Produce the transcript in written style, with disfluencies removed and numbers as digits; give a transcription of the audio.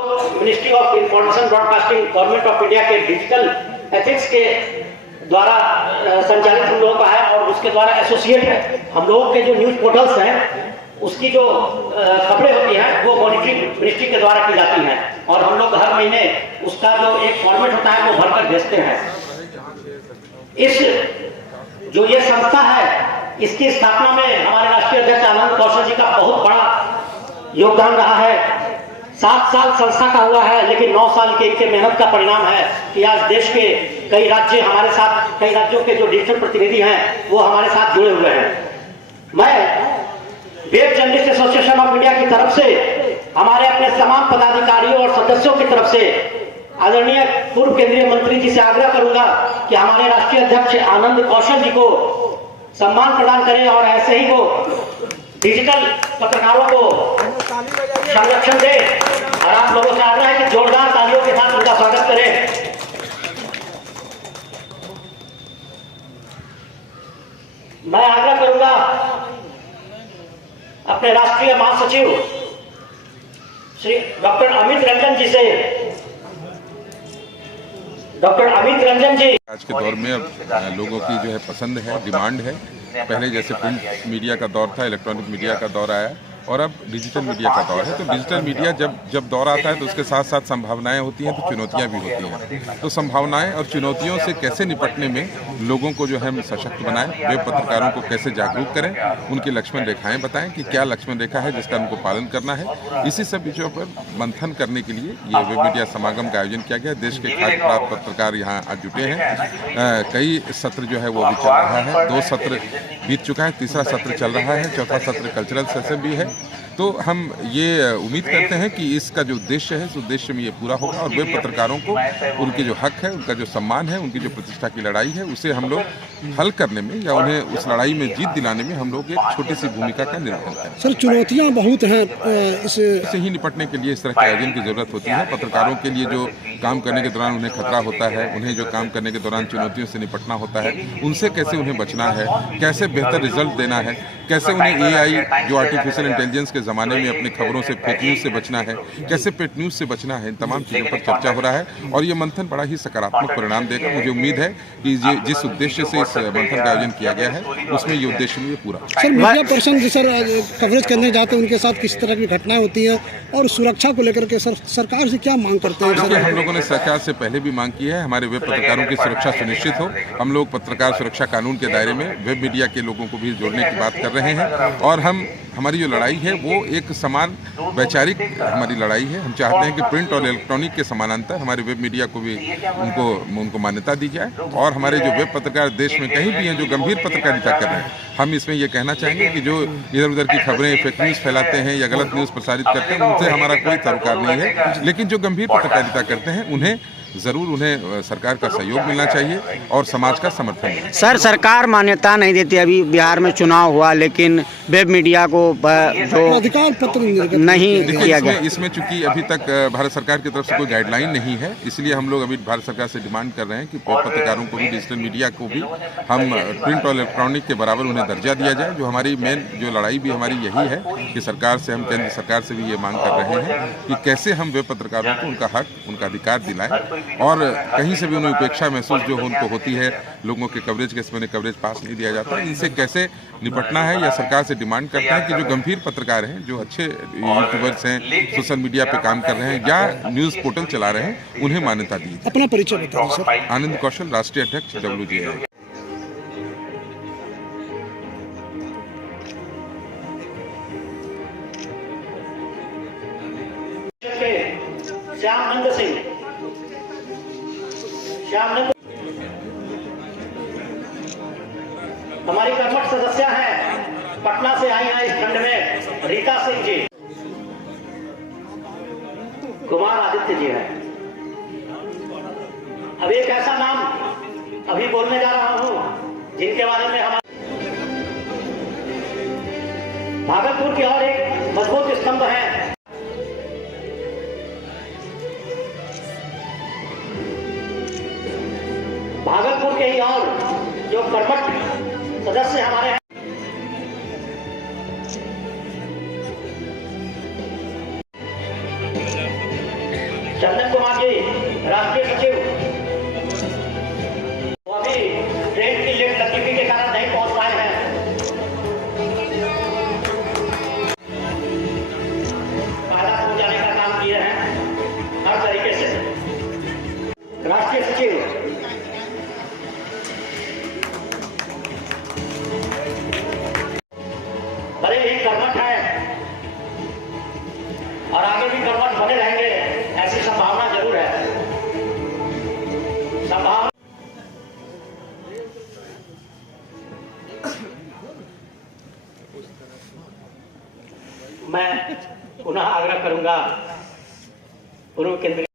Ministry of information broadcasting government of India के digital ethics के द्वारा संचालित हम लोगों का है और उसके द्वारा एसोसिएट है। हम लोगों के जो न्यूज पोर्टल्स हैं उसकी जो खबरें होती हैं वो मॉनिटरिंग मिनिस्ट्री के द्वारा की जाती हैं और हम लोग हर महीने उसका जो एक फॉर्मेट होता है वो भरकर भेजते हैं। इस जो ये संस्था है इसकी स्थापना में हमारे राष्ट्रीय अध्यक्ष आनंद कौशल जी का बहुत बड़ा योगदान रहा है। 7 साल संस्था का हुआ है लेकिन 9 साल के इनके मेहनत का परिणाम है कि आज देश के कई राज्य हमारे साथ, कई राज्यों के जो डिजिटल प्रतिनिधि हैं वो हमारे साथ जुड़े हुए हैं। मैं web journalist association of India की तरफ से हमारे अपने तमाम पदाधिकारियों और सदस्यों की तरफ से आदरणीय पूर्व केंद्रीय मंत्री जी से आग्रह करूंगा कि हमारे राष्ट्रीय अध्यक्ष आनंद कौशल जी को सम्मान प्रदान करें और ऐसे ही वो डिजिटल पत्रकारों को संरक्षण दे और आप लोगों से आग्रह है कि जोरदार तालियों के साथ उनका स्वागत करें। मैं आग्रह करूंगा अपने राष्ट्रीय महासचिव श्री डॉक्टर अमित रंजन जी से। डॉक्टर अमित रंजन जी, आज के दौर में अब लोगों की जो है पसंद है, डिमांड है। पहले जैसे प्रिंट मीडिया का दौर था, इलेक्ट्रॉनिक मीडिया का दौर आया और अब डिजिटल मीडिया का दौर है। तो डिजिटल मीडिया जब दौर आता है तो उसके साथ साथ संभावनाएं होती हैं तो चुनौतियां भी होती हैं। तो संभावनाएं और चुनौतियों से कैसे निपटने में लोगों को जो है सशक्त बनाएं, वेब पत्रकारों को कैसे जागरूक करें, उनकी लक्ष्मण रेखाएं बताएं कि क्या लक्ष्मण रेखा है जिसका उनको पालन करना है। इसी सब विषयों पर मंथन करने के लिए ये वेब मीडिया समागम का आयोजन किया गया। देश के ख्याति प्राप्त पत्रकार यहाँ आज जुटे हैं। कई सत्र जो है वो अभी चल रहा है। 2 सत्र बीत चुका है, तीसरा सत्र चल रहा है, चौथा सत्र कल्चरल सेशन भी है। तो हम ये उम्मीद करते हैं कि इसका जो उद्देश्य है उस उद्देश्य में ये पूरा होगा और वेब पत्रकारों को उनके जो हक है, उनका जो सम्मान है, उनकी जो प्रतिष्ठा की लड़ाई है उसे हम लोग हल करने में या उन्हें उस लड़ाई में जीत दिलाने में हम लोग एक छोटी सी भूमिका का निर्वहन करें। सर, चुनौतियां बहुत हैं, इससे ही निपटने के लिए इस तरह के आयोजन की जरूरत होती है। पत्रकारों के लिए जो काम करने के दौरान उन्हें खतरा होता है, उन्हें जो काम करने के दौरान चुनौतियों से निपटना होता है, उनसे कैसे उन्हें बचना है, कैसे बेहतर रिजल्ट देना है, कैसे उन्हें AI जो आर्टिफिशियल इंटेलिजेंस के ज़माने में अपनी खबरों से फेक न्यूज़ से बचना है, कैसे पेड न्यूज़ से बचना है, इन तमाम चीज़ों पर चर्चा हो रहा है और ये मंथन बड़ा ही सकारात्मक परिणाम देगा। मुझे उम्मीद है कि जिस उद्देश्य से इस मंथन का आयोजन किया गया है उसमें ये उद्देश्य में ये पूरा। सर, मीडिया पर्सन जो सर कवरेज करने जाते हैं उनके साथ किस तरह की घटनाएं होती है और सुरक्षा को लेकर के सरकार से क्या मांग करते हैं? देखिए, हम लोगों ने सरकार से पहले भी मांग की है हमारे वेब पत्रकारों की सुरक्षा सुनिश्चित हो। हम लोग पत्रकार सुरक्षा कानून के दायरे में वेब मीडिया के लोगों को भी जोड़ने की बात कर रहे हैं और हमारी जो लड़ाई है वो एक समान वैचारिक हमारी लड़ाई है। हम चाहते हैं कि प्रिंट और इलेक्ट्रॉनिक के समानांतर हमारे वेब मीडिया को भी उनको मान्यता दी जाए और हमारे जो वेब पत्रकार देश में कहीं भी हैं जो गंभीर पत्रकारिता कर रहे हैं, हम इसमें ये कहना चाहेंगे कि जो इधर उधर की खबरें, फेक न्यूज़ फैलाते हैं या गलत न्यूज़ प्रसारित करते हैं उनसे हमारा कोई तरोकार नहीं है। लेकिन जो गंभीर पत्रकारिता करते हैं उन्हें सरकार का सहयोग मिलना चाहिए और समाज का समर्थन मिलना। सर, सरकार मान्यता नहीं देती। अभी बिहार में चुनाव हुआ लेकिन वेब मीडिया को जो अधिकार पत्र नहीं दिया गया। इसमें चूंकि अभी तक भारत सरकार की तरफ से कोई गाइडलाइन नहीं है, इसलिए हम लोग अभी भारत सरकार से डिमांड कर रहे हैं कि पत्रकारों को भी, डिजिटल मीडिया को भी हम प्रिंट और इलेक्ट्रॉनिक के बराबर उन्हें दर्जा दिया जाए। जो हमारी मेन जो लड़ाई भी हमारी यही है कि सरकार से हम केंद्र सरकार से भी ये मांग कर रहे हैं कि कैसे हम वेब पत्रकारों को उनका हक, उनका अधिकार दिलाएं और कहीं से भी उन्हें उपेक्षा महसूस जो उनको होती है, लोगों के कवरेज के समय कवरेज पास नहीं दिया जाता, इनसे कैसे निपटना है या सरकार से डिमांड करते हैं कि जो गंभीर पत्रकार हैं, जो अच्छे यूट्यूबर्स हैं, सोशल मीडिया पे काम कर रहे हैं या न्यूज़ पोर्टल चला रहे हैं, उन्हें मान्यता दी। अपना परिचय बताइए सर। आनंद कौशल, राष्ट्रीय अध्यक्ष WJI। श्यामनंद सिंह, हमारी कर्मठ सदस्य हैं, पटना से आई हैं इस खंड में रीता सिंह जी, कुमार आदित्य जी हैं। अब एक ऐसा नाम अभी बोलने जा रहा हूं जिनके बारे में हम भागलपुर के और एक मजबूत स्तंभ हैं, भागलपुर के ही और जो कर्मठ सदस्य हमारे हैं, चंदन कुमार जी, राष्ट्रीय सचिव, वो अभी ट्रेन की लेट लतीफी के कारण नहीं पहुंच पाए हैं। पहला हो जाने का काम किए हैं हर तरीके से। राष्ट्रीय सचिव बड़े ही कर्मठ है और आगे भी कर्मठ बने रहेंगे, ऐसी संभावना जरूर है। संभावना मैं पुनः आग्रह करूंगा पूर्व केंद्रीय